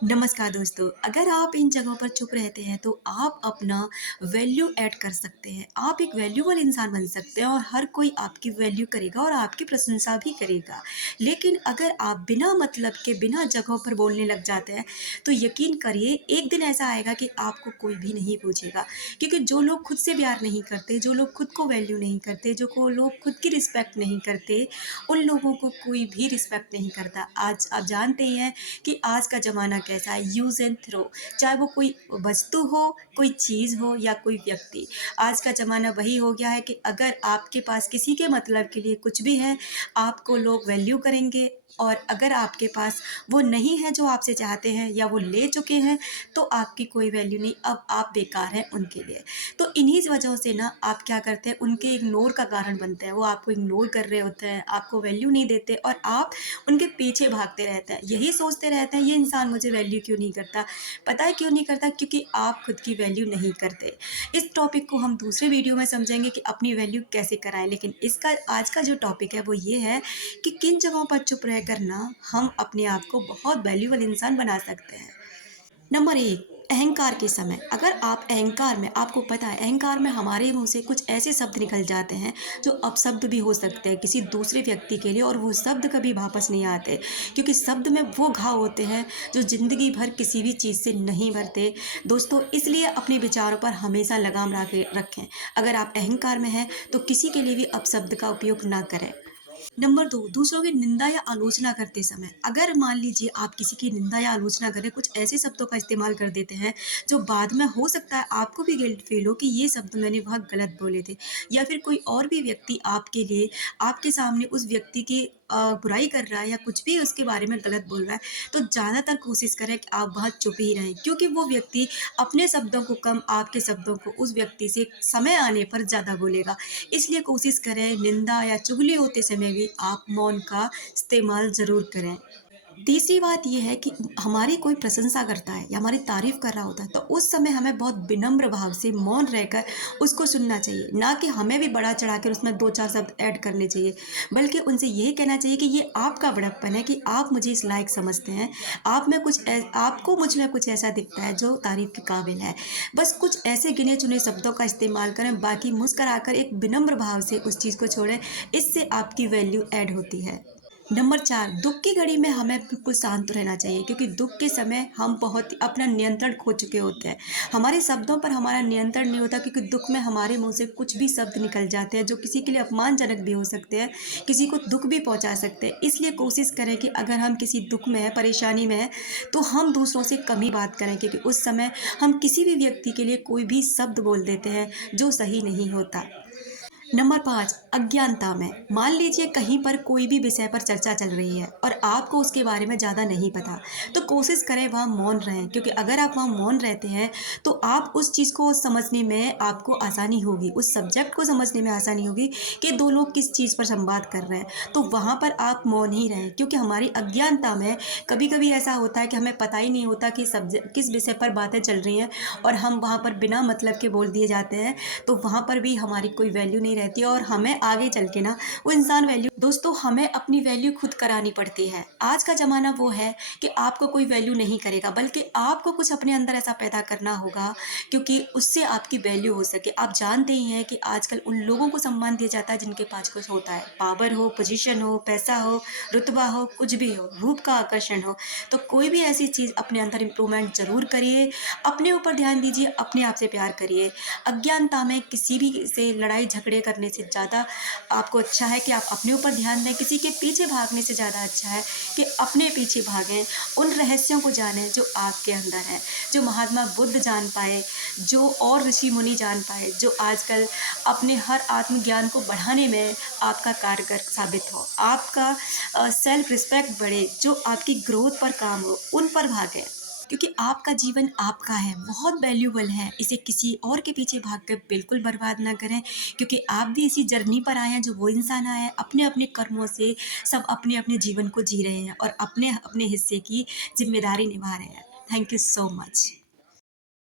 नमस्कार दोस्तों, अगर आप इन जगहों पर चुप रहते हैं तो आप अपना वैल्यू ऐड कर सकते हैं। आप एक वैल्यूएबल इंसान बन सकते हैं और हर कोई आपकी वैल्यू करेगा और आपकी प्रशंसा भी करेगा। लेकिन अगर आप बिना मतलब के बिना जगहों पर बोलने लग जाते हैं, तो यकीन करिए एक दिन ऐसा आएगा कि आपको कोई भी नहीं पूछेगा। क्योंकि जो लोग खुद से प्यार नहीं करते, जो लोग खुद को वैल्यू नहीं करते, लोग खुद की रिस्पेक्ट नहीं करते, उन लोगों को कोई भी रिस्पेक्ट नहीं करता। आज आप जानते ही हैं कि आज का ज़माना कैसा है, यूज़ एंड थ्रो। चाहे वो कोई वस्तु हो, कोई चीज़ हो या कोई व्यक्ति। आज का ज़माना वही हो गया है कि अगर आपके पास किसी के मतलब के लिए कुछ भी है, आपको लोग वैल्यू करेंगे, और अगर आपके पास वो नहीं है जो आपसे चाहते हैं या वो ले चुके हैं, तो आपकी कोई वैल्यू नहीं, अब आप बेकार हैं उनके लिए। तो इन्हीं वजहों से ना आप क्या करते हैं, उनके इग्नोर का कारण बनते हैं। वो आपको इग्नोर कर रहे होते हैं, आपको वैल्यू नहीं देते और आप उनके पीछे भागते रहते हैं। यही सोचते रहते हैं ये इंसान मुझे वैल्यू क्यों नहीं करता। पता है क्यों नहीं करता? क्योंकि आप खुद की वैल्यू नहीं करते। इस टॉपिक को हम दूसरे वीडियो में समझेंगे कि अपनी वैल्यू कैसे कराएं, लेकिन इसका आज का जो टॉपिक है वो ये है कि किन जगहों पर चुप रहकर ना हम अपने आप को बहुत वैल्यूएबल इंसान बना सकते हैं। नंबर 1, अहंकार के समय। अगर आप अहंकार में, आपको पता है अहंकार में हमारे मुँह से कुछ ऐसे शब्द निकल जाते हैं जो अपशब्द भी हो सकते हैं किसी दूसरे व्यक्ति के लिए, और वो शब्द कभी वापस नहीं आते, क्योंकि शब्द में वो घाव होते हैं जो ज़िंदगी भर किसी भी चीज़ से नहीं भरते। दोस्तों, इसलिए अपने विचारों पर हमेशा लगाम रखें। अगर आप अहंकार में हैं तो किसी के लिए भी अपशब्द का उपयोग ना करें। नंबर 2, दूसरों की निंदा या आलोचना करते समय। अगर मान लीजिए आप किसी की निंदा या आलोचना करें, कुछ ऐसे शब्दों का इस्तेमाल कर देते हैं जो बाद में हो सकता है आपको भी गिल्ट फील हो कि ये शब्द मैंने बहुत गलत बोले थे, या फिर कोई और भी व्यक्ति आपके लिए, आपके सामने उस व्यक्ति की बुराई कर रहा है या कुछ भी उसके बारे में गलत बोल रहा है, तो ज़्यादातर कोशिश करें कि आप बहुत चुप ही रहें, क्योंकि वो व्यक्ति अपने शब्दों को कम, आपके शब्दों को उस व्यक्ति से समय आने पर ज़्यादा बोलेगा। इसलिए कोशिश करें निंदा या चुगली होते समय भी आप मौन का इस्तेमाल ज़रूर करें। तीसरी बात ये है कि हमारी कोई प्रशंसा करता है या हमारी तारीफ़ कर रहा होता है, तो उस समय हमें बहुत विनम्र भाव से मौन रहकर उसको सुनना चाहिए। ना कि हमें भी बढ़ा चढ़ाकर उसमें 2-4 शब्द ऐड करने चाहिए, बल्कि उनसे यही कहना चाहिए कि ये आपका बड़प्पन है कि आप मुझे इस लायक समझते हैं। आपको मुझ में कुछ ऐसा दिखता है जो तारीफ़ के काबिल है। बस कुछ ऐसे गिने-चुने शब्दों का इस्तेमाल करें, बाकी मुस्कुराकर एक विनम्र भाव से उस चीज़ को छोड़ें, इससे आपकी वैल्यू ऐड होती है। नंबर 4, दुःख की घड़ी में हमें बिल्कुल शांत रहना चाहिए, क्योंकि दुःख के समय हम बहुत अपना नियंत्रण खो चुके होते हैं। हमारे शब्दों पर हमारा नियंत्रण नहीं होता, क्योंकि दुःख में हमारे मुँह से कुछ भी शब्द निकल जाते हैं जो किसी के लिए अपमानजनक भी हो सकते हैं, किसी को दुःख भी पहुँचा सकते हैं। इसलिए कोशिश करें कि अगर हम किसी दुःख में हैं, परेशानी में हैं, तो हम दूसरों से कम ही बात करें, क्योंकि उस समय हम किसी भी व्यक्ति के लिए कोई भी शब्द बोल देते हैं जो सही नहीं होता। नंबर 5, अज्ञानता में। मान लीजिए कहीं पर कोई भी विषय पर चर्चा चल रही है और आपको उसके बारे में ज़्यादा नहीं पता, तो कोशिश करें वहाँ मौन रहें, क्योंकि अगर आप वहाँ मौन रहते हैं तो आप उस चीज़ को समझने में आपको आसानी होगी, उस सब्जेक्ट को समझने में आसानी होगी कि 2 लोग किस चीज़ पर संवाद कर रहे हैं। तो वहाँ पर आप मौन ही रहें, क्योंकि हमारी अज्ञानता में कभी-कभी ऐसा होता है कि हमें पता ही नहीं होता कि सब्जेक्ट किस विषय पर बातें चल रही हैं, और हम वहाँ पर बिना मतलब के बोल दिए जाते हैं, तो वहाँ पर भी हमारी कोई वैल्यू नहीं रहती, और हमें आगे चल के ना वो इंसान वैल्यू, दोस्तों हमें अपनी वैल्यू खुद करानी पड़ती है। आज का ज़माना वो है कि आपको कोई वैल्यू नहीं करेगा, बल्कि आपको कुछ अपने अंदर ऐसा पैदा करना होगा क्योंकि उससे आपकी वैल्यू हो सके। आप जानते ही हैं कि आजकल उन लोगों को सम्मान दिया जाता है जिनके पास कुछ होता है, पावर हो, पोजीशन हो, पैसा हो, रुतबा हो, कुछ भी हो, रूप का आकर्षण हो। तो कोई भी ऐसी चीज़ अपने अंदर इम्प्रूवमेंट ज़रूर करिए, अपने ऊपर ध्यान दीजिए, अपने आप से प्यार करिए। अज्ञानता में किसी भी से लड़ाई झगड़े करने से ज़्यादा आपको अच्छा है कि आप अपने ऊपर ध्यान दें। किसी के पीछे भागने से ज़्यादा अच्छा है कि अपने पीछे भागें, उन रहस्यों को जानें जो आपके अंदर हैं, जो महात्मा बुद्ध जान पाए, जो और ऋषि मुनि जान पाए, जो आजकल अपने हर आत्मज्ञान को बढ़ाने में आपका कारगर साबित हो, आपका सेल्फ रिस्पेक्ट बढ़े, जो आपकी ग्रोथ पर काम हो, उन पर भागें। क्योंकि आपका जीवन आपका है, बहुत वैल्यूबल है, इसे किसी और के पीछे भागकर बिल्कुल बर्बाद ना करें, क्योंकि आप भी इसी जर्नी पर आए हैं जो वो इंसान आया है। अपने-अपने कर्मों से सब अपने-अपने जीवन को जी रहे हैं और अपने-अपने हिस्से की ज़िम्मेदारी निभा रहे हैं। Thank you so much.